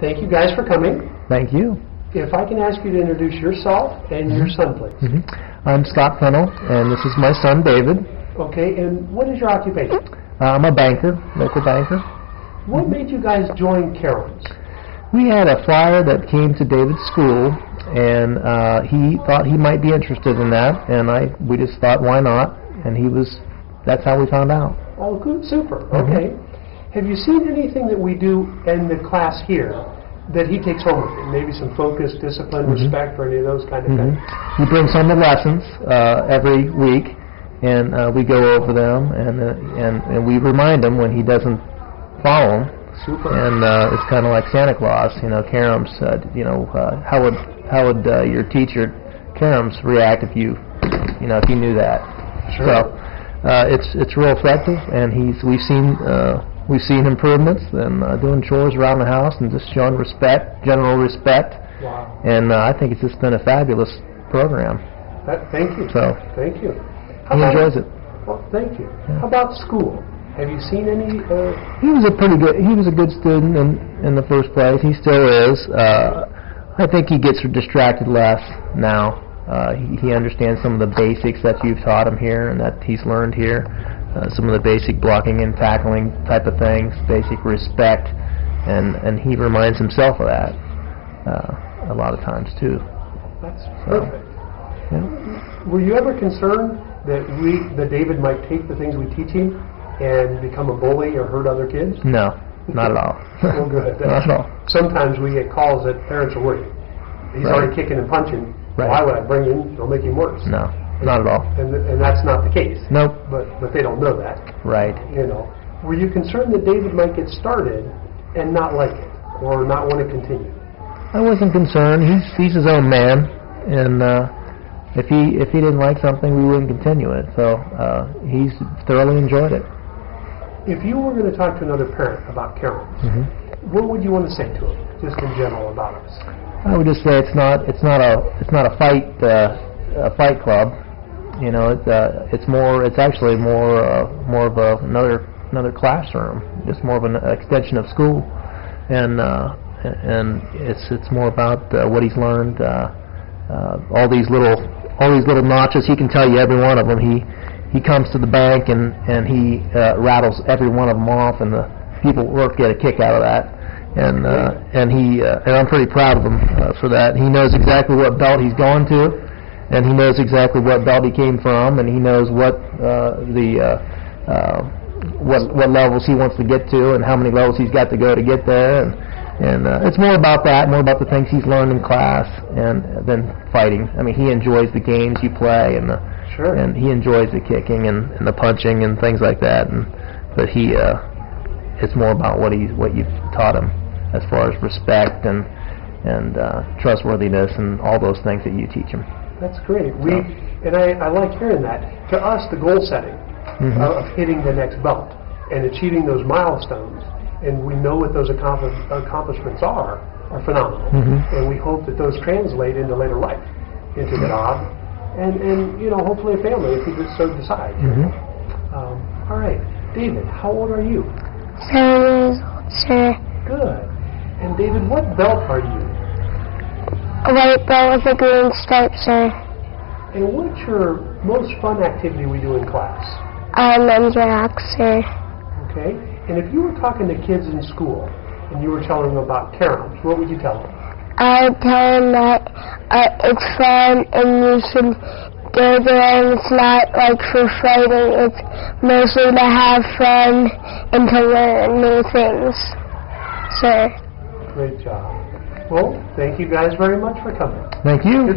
Thank you guys for coming. Thank you. If I can ask you to introduce yourself and your son, please. I'm Scott Finnell, and this is my son, David. Okay, and what is your occupation? I'm a banker, local banker. What made you guys join Carol's? We had a flyer that came to David's school, and he thought he might be interested in that, and we just thought, why not? And that's how we found out. Oh, good, super. Okay. Have you seen anything that we do in the class here that he takes home with him? Maybe some focus, discipline, respect, or any of those kind of things? He brings home the lessons every week, and we go over them, and we remind him when he doesn't follow them. Super. And it's kind of like Santa Claus, Karam's said, how would your teacher Karam's react if you knew that? Sure. So it's real effective, and we've seen improvements in doing chores around the house and just showing general respect. Wow. And I think it's just been a fabulous program. Thank you. So thank you. He enjoys it. Well, thank you. How about school? Have you seen any? He was a good student in the first place. He still is. I think he gets distracted less now. He understands some of the basics that you've taught him here and that he's learned here. Some of the basic blocking and tackling type of things, basic respect, and he reminds himself of that a lot of times too. That's perfect. Yeah. Were you ever concerned that David might take the things we teach him and become a bully or hurt other kids? No, not at all. Well, good. Not at all. Sometimes we get calls that parents are worried. He's already kicking and punching. Right. Why would I bring him? It'll make him worse. No, not at all. And that's not the case. Nope. But they don't know that. Right. Were you concerned that David might get started and not like it or not want to continue? I wasn't concerned. He's his own man, and if he didn't like something, we wouldn't continue it. So he's thoroughly enjoyed it. If you were going to talk to another parent about Carol's, what would you want to say to him, just in general about us? I would just say it's not a fight club. It's actually more of another classroom, just more of an extension of school, and it's more about what he's learned. All these little notches, he can tell you every one of them. He comes to the bank and he rattles every one of them off, and the people at work get a kick out of that. And I'm pretty proud of him for that. He knows exactly what belt he's going to, and he knows exactly what belt he came from, and he knows what levels he wants to get to, and how many levels he's got to go to get there. And it's more about that, more about the things he's learned in class, than fighting. I mean, he enjoys the games you play, and he enjoys the kicking and the punching and things like that. But it's more about what you've taught him as far as respect and trustworthiness and all those things that you teach him. That's great. I like hearing that. To us, the goal setting of hitting the next belt and achieving those milestones, and we know what those accomplishments are phenomenal. And we hope that those translate into later life, into a job, and hopefully a family if he just so decides. All right, David, how old are you? 7 years old, sir. Good. And David, what belt are you? A white belt with a green stripe, sir. And what's your most fun activity we do in class? Men's rock, sir. Okay. And if you were talking to kids in school and you were telling them about caroms, what would you tell them? I'd tell them that it's fun and you should go there, and it's not like for fighting, it's mostly to have fun and to learn new things, sir. Great job. Well, thank you guys very much for coming. Thank you.